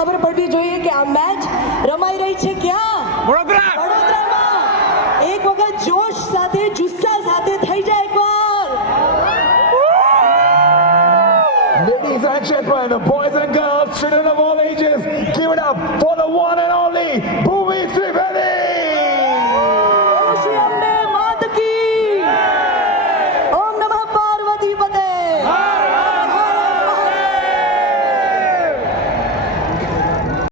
ખબર પડવી જોઈએ કે આ મેચ રમાઈ રહી છે ક્યાં? વડોદરામાં. એક વખત જોશ સાથે જુસ્સા સાથે થઈ જાય એકવાર. Ladies and gentlemen, boys and girls, children of all ages, give it up for the one and only